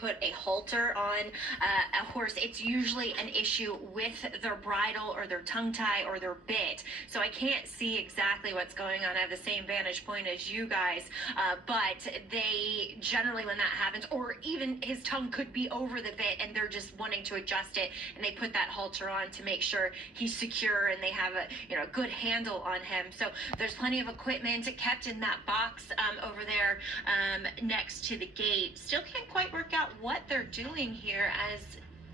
put a halter on a horse, it's usually an issue with their bridle or their tongue tie or their bit. So I can't see exactly what's going on. I have the same vantage point as you guys, but they generally, when that happens, or even his tongue could be over the bit and they're just wanting to adjust it, and they put that halter on to make sure he's secure and they have a good handle on him. So there's plenty of equipment kept in that box over there next to the gate. Still can't quite work out what they're doing here, as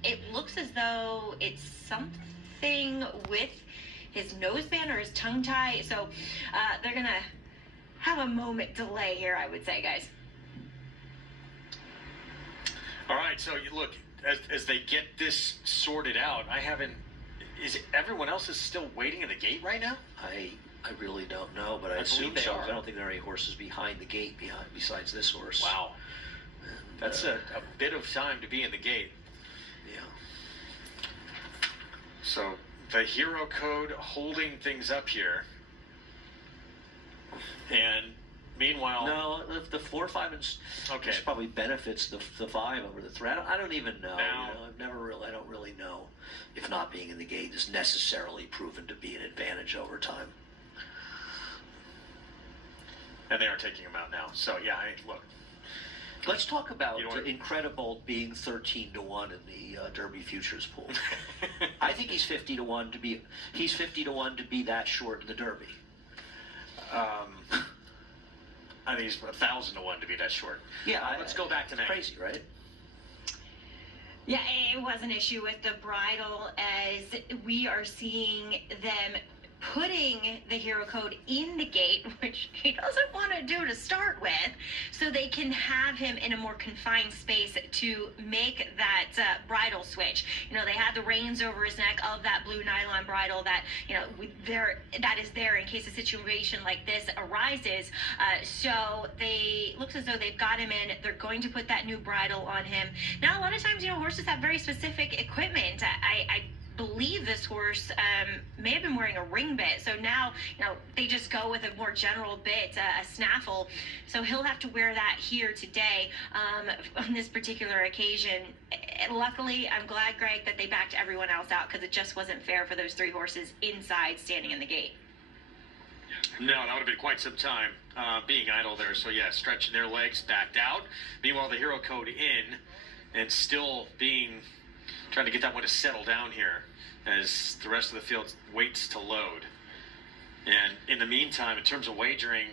it looks as though it's something with his noseband or his tongue tie. So they're gonna have a moment delay here, I would say, guys. All right, so you look, as they get this sorted out, everyone else is still waiting at the gate right now? I really don't know, but I assume so. I don't think there are any horses behind the gate besides this horse. Wow. And, that's a bit of time to be in the gate. Yeah. So the hero code holding things up here. And meanwhile... No, the 4, 5, and... Okay. This probably benefits the 5 over the 3. I don't even know. Now, I don't really know if not being in the gate is necessarily proven to be an advantage over time. And they are taking him out now. So, yeah, look. Let's talk about Incredible being 13-1 in the Derby futures pool. I think he's 50-1 to be. He's 50-1 to be that short in the Derby. I think he's 1,000-1 to be that short. Yeah, let's go back to that. Crazy, right? Yeah, it was an issue with the bridle, as we are seeing them putting the hero code in the gate, which he doesn't want to do to start with, so they can have him in a more confined space to make that bridle switch. They had the reins over his neck of that blue nylon bridle that, that is there in case a situation like this arises. So looks as though they've got him in. They're going to put that new bridle on him. Now, a lot of times, horses have very specific equipment. I believe this horse may have been wearing a ring bit, so now they just go with a more general bit, a snaffle, so he'll have to wear that here today on this particular occasion. Luckily, I'm glad, Greg, that they backed everyone else out, because it just wasn't fair for those 3 horses inside standing in the gate. No, that would have been quite some time being idle there. So yeah, stretching their legs, backed out. Meanwhile, the hero code in, and still trying to get that one to settle down here as the rest of the field waits to load. And in the meantime, in terms of wagering,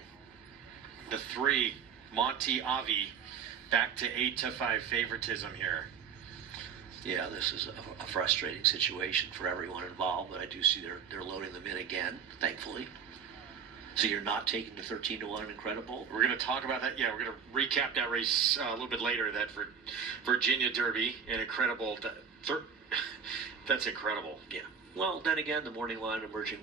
the 3, Monty Avi, back to 8-5 favoritism here. Yeah, this is a frustrating situation for everyone involved, but I do see they're loading them in again, thankfully. So you're not taking the 13-1 Incredible? We're going to talk about that. Yeah, we're going to recap that race a little bit later, that for Virginia Derby and Incredible. That's incredible. Yeah. Well, then again, the morning line emerging